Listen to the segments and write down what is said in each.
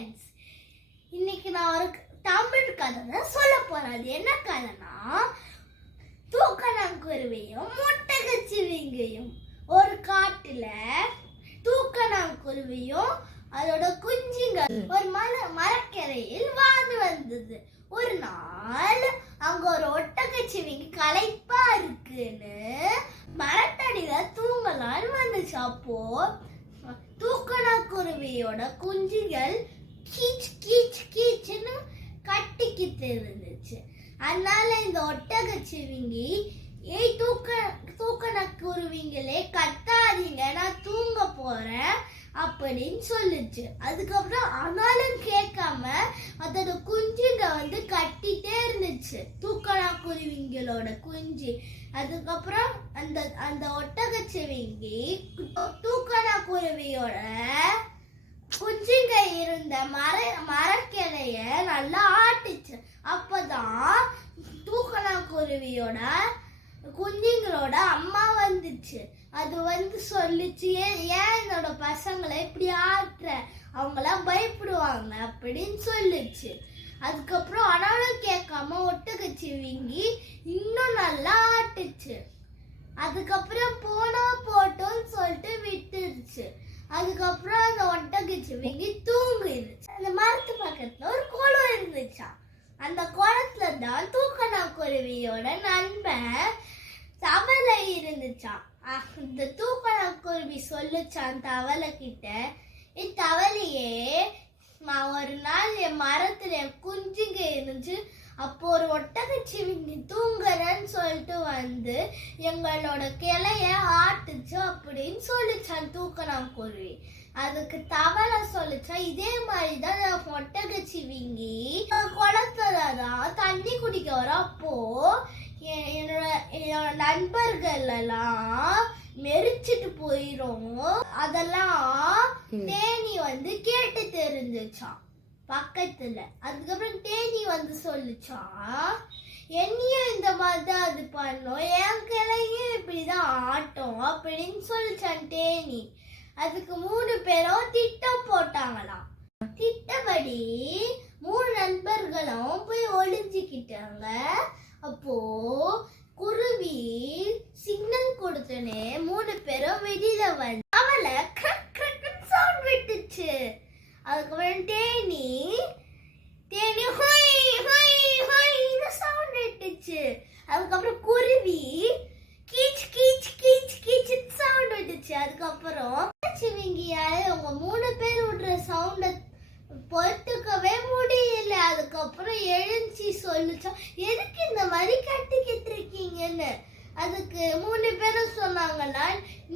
Friends, இன்னைக்கு நான் ஒரு தமிழ் கதை தான் சொல்ல போறேன். அது என்ன கதைனா, தூக்கணாங்குருவியும் முட்டகச்சிவிங்கியும். ஒரு காட்டுல தூக்கணாங்குருவியும் அதோட குஞ்சுங்க ஒரு மரக்கரையில் வாழ்ந்து வந்தது. ஒரு நாள் அங்க ஒரு ஒட்டகச்சிவிங்கி களைப்பா இருக்குன்னு மரத்தடியில தூங்கலான்னு வந்துச்சு. அப்போ தூக்கணாங்குருவியோட குஞ்சுகள் கீச் கீச் கீச்சுன்னு கட்டிக்கிட்டு இருந்துச்சு. அதனால இந்த ஒட்டகச்சிவிங்கி, ஏய் தூக்கணாங்குருவிங்களே கத்தாதீங்க, நான் தூங்க போறேன் அப்படின்னு சொல்லுச்சு. அதுக்கப்புறம் ஆனாலும் கேட்காம அதோட குஞ்சுங்க கட்டிட்டே இருந்துச்சு, தூக்கணாங்குருவிங்களோட குஞ்சு. அதுக்கப்புறம் அந்த ஒட்டகச்சிவிங்கி தூக்கணாங்குருவியோட குஞ்சுங்க இருந்த மரக்கிளைய நல்லா ஆட்டுச்சு. அப்பதான் தூக்கணாங்குருவியோட குஞ்சுங்களோட அம்மா வந்துச்சு. அது சொல்லிச்சு, ஏன் என்னோட பசங்களை இப்படி ஆட்டுற, அவங்களாம் பயப்படுவாங்க அப்படின்னு சொல்லுச்சு. அதுக்கப்புறம் ஆனாலும் கேட்காம ஒட்டகச்சிவிங்கி இன்னும் நல்லா ஆட்டுச்சு. அதுக்கப்புறம் போனா போட்டோன்னு சொல்லிட்டு விட்டுருச்சு. அதுக்கப்புறம் அந்த ஒட்டகச்சிவிங்கி தூங்கிடுச்சு. அந்த மரத்து பக்கத்துல ஒரு குளம் இருந்துச்சா. அந்த குளத்துல தான் தூக்கணாங்குருவியோட நண்பன் தவளை இருந்துச்சான். இந்த தூக்கணாங்குருவி சொல்லுச்சான் தவளை கிட்ட, தவளையே, ஒரு நாள் என் மரத்துல குஞ்சுங்க இருந்துச்சு, அப்போ ஒரு ஒட்டகச்சிவிங்கி தூங்குறேன்னு சொல்லிட்டு எங்களோட கிளைய ஆட்டுச்சு அப்படின்னு சொல்லிச்சான் தூக்கணாங்குருவி. அதுக்கு தவளை சொல்லிச்சா, இதே மாதிரிதான் ஒட்டகச்சிவிங்கி குளத்துலதான் தண்ணி குடிக்க வர. அப்போ என்னோட நண்பர்கள் எல்லாம் மெரிச்சிட்டு போயிரும், அதெல்லாம் தேனி கேட்டு தெரிஞ்சுச்சான் பக்கத்துல. அதுக்கப்புறம் தேனி சொல்லுச்சான், என்னையும் இந்த மாதிரிதான் அது பண்ணும், என் கிளையும் இப்படிதான் ஆட்டும் அப்படின்னு சொல்லிச்சான் தேனி. அதுக்கு 3 பேரும் திட்டம் போட்டாங்களாம். திட்டப்படி 3 நண்பர்களும் போய் ஒளிஞ்சுக்கிட்டாங்க. அப்போ குருவி சிக்னல் கொடுத்தனே 3 பேரும் வெளியில அவளை சவுண்ட் விட்டுச்சு. அதுக்கப்புறம் தேனி ஹொய் ஹொய் ஹொய்னு சவுண்ட் விட்டுச்சு. அதுக்கப்புறம் குருவி கீச் கீச் கீச் கீச் சவுண்ட் விட்டுச்சு. அதுக்கப்புறம் சிவிங்கியால உங்க 3 பேர் விடுற சவுண்ட பொறுத்துக்கவே முடியல. அதுக்கப்புறம் எழுஞ்சி சொல்லுச்சா, எதுக்கு இந்த மாதிரி கட்டிக்கிட்டு இருக்கீங்கன்னு. அதுக்கு 3 பேரும் சொன்னாங்களா,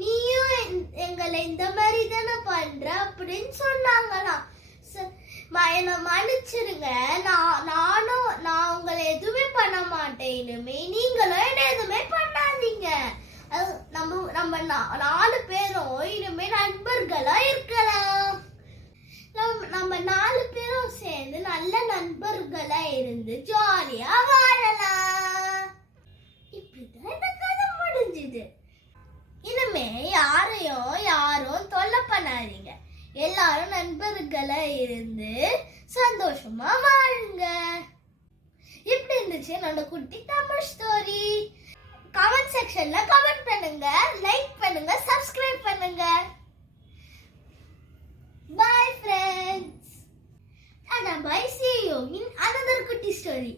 நீயும் எங்களை இந்த மாதிரி தானே பண்ற அப்படின்னு சொன்னாங்களாம். என்ன மன்னிச்சிருங்க, நான் உங்களை எதுவுமே பண்ண மாட்டேன், இனிமே நீங்களும் என்ன எதுவுமே பண்ணாதீங்க. நம்ம 4 பேரும் இனிமே நண்பர்களா இருக்கலாம். நம்ம 4 பேரும் சேர்ந்து நல்ல நண்பர்களா இருந்து ஜாலியா வாழலாம். இப்படிதான் இந்த கதை முடிஞ்சுது. இனிமே யாரும் தொல்லை பண்ணாதீங்க, எல்லாரும் நண்பர்களா இருந்து சந்தோஷமா வாழுங்க. இப்படி இருந்துச்சு என்னோட குட்டி தமிழ் ஸ்டோரி. கமெண்ட் செக்ஷன்ல கமெண்ட் பண்ணுங்க, லைக் பண்ணுங்க, சப்ஸ்கிரைப் பண்ணுங்க. Bye friends. And bye, see you in another good story.